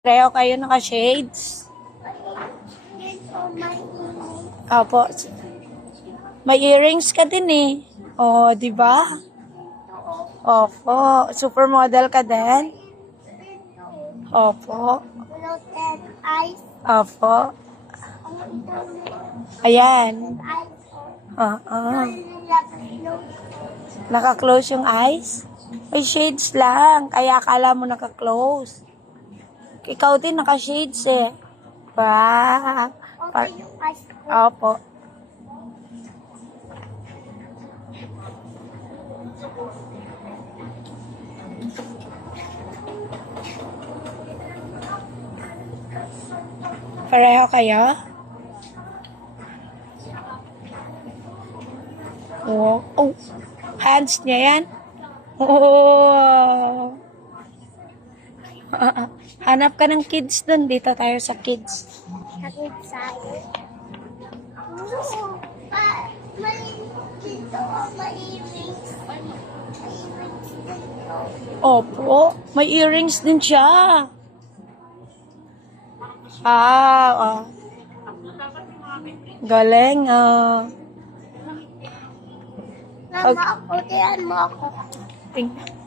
Pareho kayo naka-shades? Opo. May earrings ka din eh. Oh, di ba? Opo. Supermodel ka din? Opo. Opo. Ayan. Naka-close yung eyes? May shades lang. Kaya akala mo naka-close. Ikaw din naka-shades eh. Wow. Opo. Pareho kayo? Oh, oh. Hands niya yan? Oh. Hanap ka ng kids dun. Dito tayo sa kids. Sa kids side. May dito may earrings. May earrings dito. Opo. May earrings din siya. Ah. Galing Mama, ako, tiyan mo ako. Tingnan.